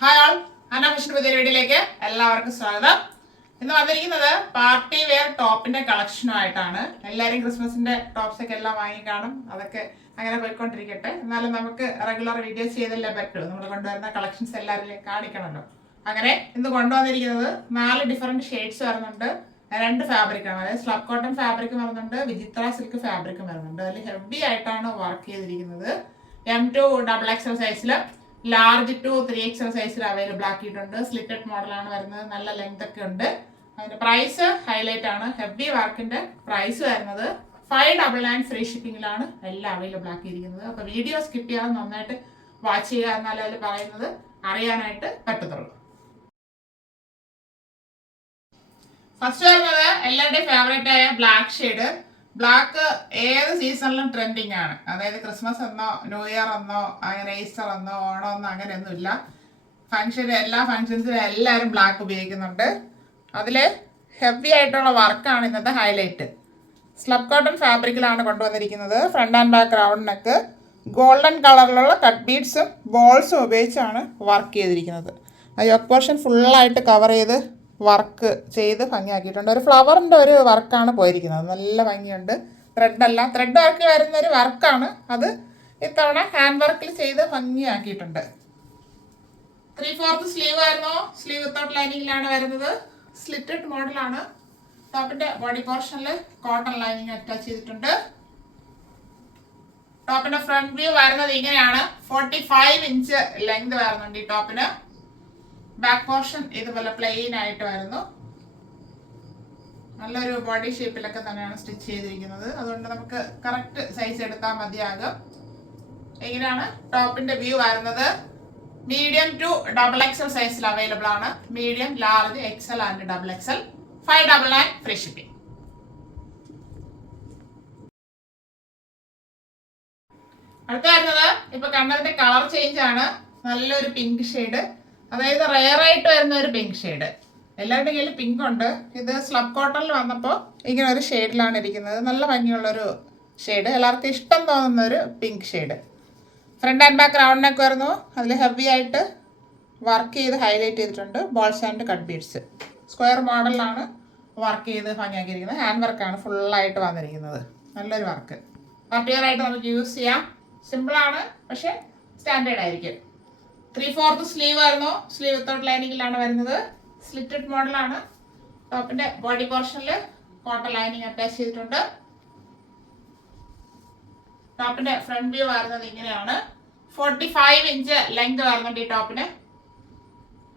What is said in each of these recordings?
Hi all, അനാമിഷൻ പുതിയ വീഡിയോയിലേക്ക് എല്ലാവർക്കും സ്വാഗതം. ഇന്ന് വന്നിരിക്കുന്നത് പാർട്ടി വെയർ ടോപ്പിന്റെ കളക്ഷനുമായിട്ടാണ്. എല്ലാവരും ക്രിസ്മസിന്റെ ടോപ്സ് ഒക്കെ എല്ലാം വാങ്ങി കാണും. അതൊക്കെ അങ്ങനെ പോയിക്കൊണ്ടിരിക്കട്ടെ. എന്നാലും നമുക്ക് റെഗുലർ വീഡിയോസ് ചെയ്തല്ലേ പറ്റൂ. നമ്മൾ കൊണ്ടുവരുന്ന കളക്ഷൻസ് എല്ലാവരും കാണിക്കണമല്ലോ. അങ്ങനെ ഇന്ന് കൊണ്ടുവന്നിരിക്കുന്നത് 4 ഡിഫറെന്റ് ഷെയ്ഡ്സ് വരുന്നുണ്ട്. 2 ഫാബ്രിക്കാണ്. അതായത് സ്ലബ് കോട്ടൺ ഫാബ്രിക് വരുന്നുണ്ട്, വിചിത്ര സിൽക്ക് ഫാബ്രിക്കും വരുന്നുണ്ട്. അതിൽ ഹെവി ആയിട്ടാണ് വർക്ക് ചെയ്തിരിക്കുന്നത്. M2 XXL സൈസിൽ, ലാർജ് ടു 3XL സൈസിൽ അവൈലബിൾ ആക്കിയിട്ടുണ്ട്. സ്ലിറ്റഡ് മോഡലാണ് വരുന്നത്. നല്ല ലെങ്ത് ഒക്കെ ഉണ്ട്. അതിന്റെ പ്രൈസ് ഹൈലൈറ്റ് ആണ്. ഹെവി വർക്കിന്റെ പ്രൈസ് വരുന്നത് 599 ഫ്രീ ഷിപ്പിംഗിലാണ് എല്ലാം അവൈലബിൾ ആക്കിയിരിക്കുന്നത്. അപ്പൊ വീഡിയോ സ്കിപ്പ് ചെയ്യാതെ നന്നായിട്ട് വാച്ച് ചെയ്യുക, എന്നാലും അതിൽ പറയുന്നത് അറിയാനായിട്ട് പറ്റത്തുള്ളൂ. ഫസ്റ്റ് വരുന്നത് എല്ലാവരുടെയും ഫേവറേറ്റ് ആയ ബ്ലാക്ക് ഷെയ്ഡ്. ബ്ലാക്ക് ഏത് സീസണിലും ട്രെൻഡിങ് ആണ്. അതായത് ക്രിസ്മസ് എന്നോ ന്യൂ ഇയർ എന്നോ അങ്ങനെ ഈസ്റ്റർ എന്നോ ഓണം എന്നോ അങ്ങനെയൊന്നുമില്ല. എല്ലാ ഫങ്ഷൻസിലും എല്ലാവരും ബ്ലാക്ക് ഉപയോഗിക്കുന്നുണ്ട്. അതിൽ ഹെവി ആയിട്ടുള്ള വർക്കാണ് ഇന്നത്തെ ഹൈലൈറ്റ്. സ്ലബ് കോട്ടൺ ഫാബ്രിക്കിലാണ് കൊണ്ടുവന്നിരിക്കുന്നത്. Front and back round neck, golden കളറിലുള്ള കട്ട് ബീഡ്സും ബോൾസും ഉപയോഗിച്ചാണ് വർക്ക് ചെയ്തിരിക്കുന്നത്. ആ യോക്ക് പോർഷൻ ഫുള്ളായിട്ട് കവർ ചെയ്ത് വർക്ക് ചെയ്ത് ഭംഗിയാക്കിയിട്ടുണ്ട്. ഒരു ഫ്ലവറിൻ്റെ ഒരു വർക്കാണ് പോയിരിക്കുന്നത്. നല്ല ഭംഗിയുണ്ട്. ത്രെഡ് വർക്ക് വരുന്നൊരു വർക്കാണ്. അത് ഇത്തവണ ഹാൻഡ് വർക്കിൽ ചെയ്ത് ഭംഗിയാക്കിയിട്ടുണ്ട്. 3/4 സ്ലീവ് ആയിരുന്നു. സ്ലീവ് വിത്തൗട്ട് ലൈനിങ്ങിലാണ് വരുന്നത്. സ്ലിറ്റഡ് മോഡലാണ്. ടോപ്പിന്റെ ബോഡി പോർഷനിൽ കോട്ടൺ ലൈനിങ് അറ്റാച്ച് ചെയ്തിട്ടുണ്ട്. ടോപ്പിന്റെ ഫ്രണ്ട് വ്യൂ വരുന്നത് ഇങ്ങനെയാണ്. 45 ഇഞ്ച് ലെങ്ത് വരുന്നുണ്ട് ഈ ടോപ്പിന്. ബാക്ക് പോർഷൻ ഇതുപോലെ പ്ലെയിൻ ആയിട്ട് വരുന്നു. നല്ലൊരു ബോഡി ഷേപ്പിലൊക്കെ തന്നെയാണ് സ്റ്റിച്ച് ചെയ്തിരിക്കുന്നത്. അതുകൊണ്ട് നമുക്ക് കറക്റ്റ് സൈസ് എടുത്താൽ മതിയാകും. ഇങ്ങനെയാണ് ടോപ്പിന്റെ വ്യൂ വരുന്നത്. മീഡിയം ടു XXL സൈസിൽ അവൈലബിൾ ആണ്. Medium, large, XL and XXL. 599 free shipping. അടുത്ത വരുന്നത് ഇപ്പൊ കണ്ടതിന്റെ കളർ ചേഞ്ച് ആണ്. നല്ലൊരു പിങ്ക് ഷെയ്ഡ്, അതായത് റെയർ ആയിട്ട് വരുന്ന ഒരു പിങ്ക് ഷെയ്ഡ്. എല്ലാവരുടെ കയ്യിൽ പിങ്ക് ഉണ്ട്. ഇത് സ്ലബ് കോട്ടണിൽ വന്നപ്പോൾ ഇങ്ങനെ ഒരു ഷെയ്ഡിലാണ് ഇരിക്കുന്നത്. നല്ല ഭംഗിയുള്ളൊരു ഷെയ്ഡ്, എല്ലാവർക്കും ഇഷ്ടം തോന്നുന്ന ഒരു pink shade. Front and back round neck വരുന്നു. അതിൽ ഹെവി ആയിട്ട് വർക്ക് ചെയ്ത് ഹൈലൈറ്റ് ചെയ്തിട്ടുണ്ട്. Balls and cut beads. Square മോഡലിലാണ് വർക്ക് ചെയ്ത് ഭംഗിയാക്കിയിരിക്കുന്നത്. ഹാൻഡ് വർക്കാണ് ഫുള്ളായിട്ട് വന്നിരിക്കുന്നത്. നല്ലൊരു വർക്ക്. പാർട്ടി വെയർ ആയിട്ട് നമുക്ക് യൂസ് ചെയ്യാം. സിമ്പിളാണ്, പക്ഷേ സ്റ്റാൻഡേർഡ് ആയിരിക്കും. 3/4 സ്ലീവ് ആയിരുന്നു. സ്ലീവ് വിത്തൗട്ട് ലൈനിങ്ങിലാണ് വരുന്നത്. സ്ലിറ്റഡ് മോഡലാണ്. ടോപ്പിന്റെ ബോഡി പോർഷനിൽ കോട്ടൺ ലൈനിങ് അറ്റാച്ച് ചെയ്തിട്ടുണ്ട്. ടോപ്പിന്റെ ഫ്രണ്ട് വ്യൂ വരുന്നത് ഇങ്ങനെയാണ്. 45 ഇഞ്ച് ലെങ്ത് വരുന്നുണ്ട് ഈ ടോപ്പിന്.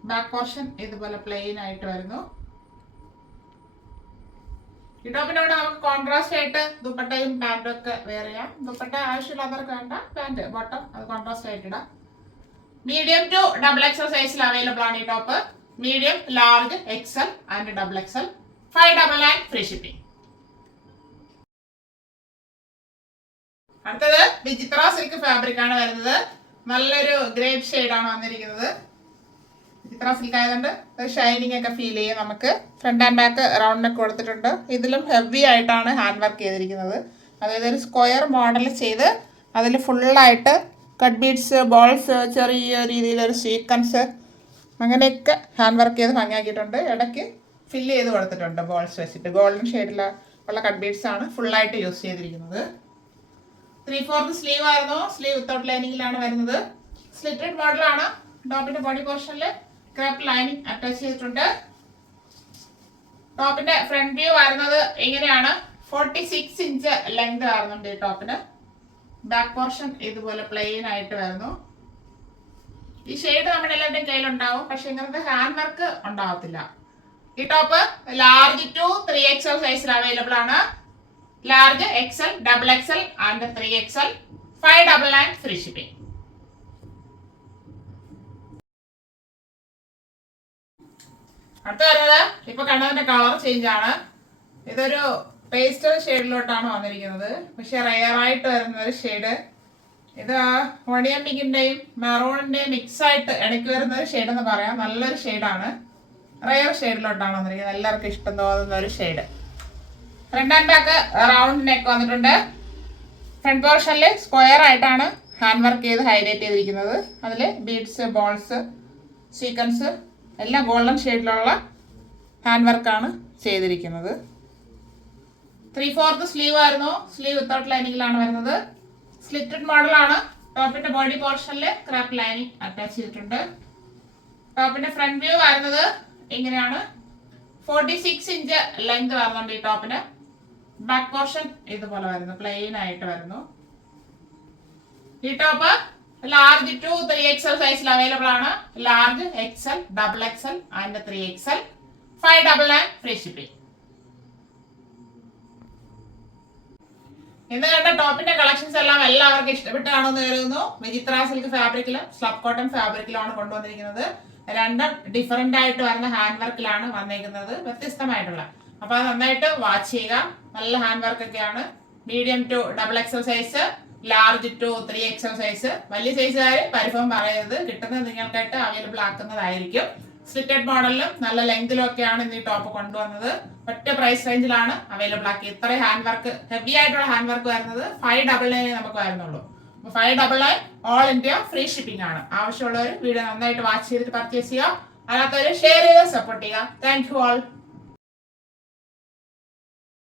ബാക്ക് പോർഷൻ ഇതുപോലെ പ്ലെയിൻ ആയിട്ട് വരുന്നു. ഈ ടോപ്പിന്റെ കൂടെ നമുക്ക് കോൺട്രാസ്റ്റ് ആയിട്ട് ദുപ്പട്ടയും പാന്റും ഒക്കെ വെയർ ചെയ്യാം. ദുപ്പട്ട ആവശ്യമില്ലാത്തവർക്ക് വേണ്ട, പാന്റ് ബോട്ടം അത് കോൺട്രാസ്റ്റ് ആയിട്ട് ഇടാം. മീഡിയം ടു XXL സൈസിൽ അവൈലബിൾ ആണ് ഈ top. Medium, large, XL and XXL. 599 free shipping. അടുത്തത് വിചിത്ര സിൽക്ക് ഫാബ്രിക് ആണ് വരുന്നത്. നല്ലൊരു ഗ്രേപ്പ് ഷെയ്ഡ് ആണ് വന്നിരിക്കുന്നത്. വിചിത്ര സിൽക്ക് ആയതുകൊണ്ട് ഒരു ഷൈനിങ് ഒക്കെ ഫീൽ ചെയ്യും നമുക്ക്. Front and back round neck കൊടുത്തിട്ടുണ്ട്. ഇതിലും ഹെവി ആയിട്ടാണ് ഹാൻഡ് വർക്ക് ചെയ്തിരിക്കുന്നത്. അതായത് ഒരു സ്ക്വയർ മോഡൽ ചെയ്ത് അതിൽ ഫുള്ളായിട്ട് കട്ട് ബീഡ്സ്, ബോൾസ്, ചെറിയ രീതിയിലൊരു സീക്വൻസ് അങ്ങനെയൊക്കെ ഹാൻഡ് വർക്ക് ചെയ്ത് ഭംഗിയാക്കിയിട്ടുണ്ട്. ഇടയ്ക്ക് ഫില്ല് ചെയ്ത് കൊടുത്തിട്ടുണ്ട് ബോൾസ് വെച്ചിട്ട്. ഗോൾഡൻ ഷെയ്ഡിലുള്ള കട്ട് ബീഡ്സ് ആണ് ഫുള്ളായിട്ട് യൂസ് ചെയ്തിരിക്കുന്നത്. 3/4 സ്ലീവ് ആയിരുന്നു. സ്ലീവ് വിത്തൗട്ട് ലൈനിങ്ങിലാണ് വരുന്നത്. സ്ലിറ്റഡ് മോഡലാണ്. ടോപ്പിന്റെ ബോഡി പോർഷനിൽ ക്രാപ്പ് ലൈനിങ് അറ്റാച്ച് ചെയ്തിട്ടുണ്ട്. ടോപ്പിന്റെ ഫ്രണ്ട് വ്യൂ വരുന്നത് ഇങ്ങനെയാണ്. 46 ഇഞ്ച് ലെങ്ത് വരുന്നുണ്ട് ഈ ടോപ്പിന്. ബാക്ക് പോർഷൻ ഇതുപോലെ പ്ലെയിൻ ആയിട്ട് വരുന്നു. ഈ ഷെയ്ഡ് നമ്മുടെ എല്ലാവരുടെയും കയ്യിലുണ്ടാവും, പക്ഷെ ഇങ്ങനത്തെ ഹാൻഡ് വർക്ക് ഉണ്ടാവത്തില്ല. ഈ ടോപ്പ് ലാർജ് ടു 3XL സൈസിൽ അവൈലബിൾ ആണ്. Large, XL, XXL and 3XL. 599 free shipping. അടുത്ത വരുന്നത് ഇപ്പൊ കണ്ടതിന്റെ കളർ ചേഞ്ച് ആണ്. ഇതൊരു പേസ്റ്റൽ ഷെയ്ഡിലോട്ടാണ് വന്നിരിക്കുന്നത്, പക്ഷെ റെയർ ആയിട്ട് വരുന്ന ഒരു ഷെയ്ഡ്. ഇത് ഓണിയൻ പിങ്കിന്റെയും മെറൂണിന്റെയും മിക്സ് ആയിട്ട് ഇടയ്ക്ക് വരുന്ന ഒരു ഷെയ്ഡ് എന്ന് പറയാം. നല്ലൊരു ഷെയ്ഡാണ്. റെയർ ഷെയ്ഡിലോട്ടാണ് വന്നിരിക്കുന്നത്. എല്ലാവർക്കും ഇഷ്ടം തോന്നുന്ന ഒരു shade. Front and back round neck വന്നിട്ടുണ്ട്. ഫ്രണ്ട് പോർഷനിൽ സ്ക്വയർ ആയിട്ടാണ് ഹാൻഡ് വർക്ക് ചെയ്ത് ഹൈലൈറ്റ് ചെയ്തിരിക്കുന്നത്. അതിൽ ബീഡ്സ്, ബോൾസ് സീക്വൻസ് എല്ലാം ഗോൾഡൻ ഷെയ്ഡിലുള്ള ഹാൻഡ് വർക്കാണ് ചെയ്തിരിക്കുന്നത്. 3/4 സ്ലീവ് ആയിരുന്നു. സ്ലീവ് വിത്തൗട്ട് ലൈനിങ്ങിലാണ് വരുന്നത്. സ്ലിറ്റഡ് മോഡലാണ്. ടോപ്പിന്റെ ബോഡി പോർഷനിൽ ക്രാപ്പ് ലൈനിങ് അറ്റാച്ച് ചെയ്തിട്ടുണ്ട്. ടോപ്പിന്റെ ഫ്രണ്ട് വ്യൂ വരുന്നത് ഇങ്ങനെയാണ്. 46 ഇഞ്ച് ലെങ്ത് വരുന്നുണ്ട് ഈ ടോപ്പിന്. ബാക്ക് പോർഷൻ ഇതുപോലെ വരുന്നു, പ്ലെയിൻ ആയിട്ട് വരുന്നു. ഈ ടോപ്പ് ലാർജ് ടു 3XL സൈസിൽ അവൈലബിൾ ആണ്. Large, XL, XXL and 3XL. 599 free shipping. ഇന്ന് കണ്ട ടോപ്പിന്റെ കളക്ഷൻസ് എല്ലാം എല്ലാവർക്കും ഇഷ്ടപ്പെട്ടാണെന്ന് കരുതുന്നു. വിചിത്ര സിൽക്ക് ഫാബ്രിക്കിലും സ്ലബ് കോട്ടൺ ഫാബ്രിക്കിലുമാണ് കൊണ്ടുവന്നിരിക്കുന്നത്. രണ്ടും ഡിഫറെന്റ് ആയിട്ട് വരുന്ന ഹാൻഡ് വർക്കിലാണ് വന്നിരിക്കുന്നത്, വ്യത്യസ്തമായിട്ടുള്ള. അപ്പൊ അത് നന്നായിട്ട് വാച്ച് ചെയ്യുക. നല്ല ഹാൻഡ് വർക്ക് ഒക്കെയാണ്. Medium to XXL size, large to 3XL size. വലിയ സൈസുകാർ പരിഭവം പറയരുത്, കിട്ടുന്നത് നിങ്ങൾക്കായിട്ട് അവൈലബിൾ ആക്കുന്നതായിരിക്കും. സ്ലിറ്റഡ് മോഡലിലും നല്ല ലെങ്തിലും ഒക്കെയാണ് ഇന്ന് ഈ ടോപ്പ് കൊണ്ടുവന്നത്. ഒറ്റ പ്രൈസ് റേഞ്ചിലാണ് അവൈലബിൾ ആക്കി. ഇത്രയും ഹാൻഡ് വർക്ക്, ഹെവി ആയിട്ടുള്ള ഹാൻഡ് വർക്ക് വരുന്നത് 599 നമുക്ക് വരുന്നുള്ളൂ. 599 ഓൾ ഇന്ത്യ ഫ്രീ ഷിപ്പിംഗ് ആണ്. ആവശ്യമുള്ളവർ വീഡിയോ നന്നായിട്ട് വാച്ച് ചെയ്തിട്ട് പർച്ചേസ് ചെയ്യുക. അല്ലാത്തവർ ഷെയർ ചെയ്ത് സപ്പോർട്ട് ചെയ്യുക. Thank you all.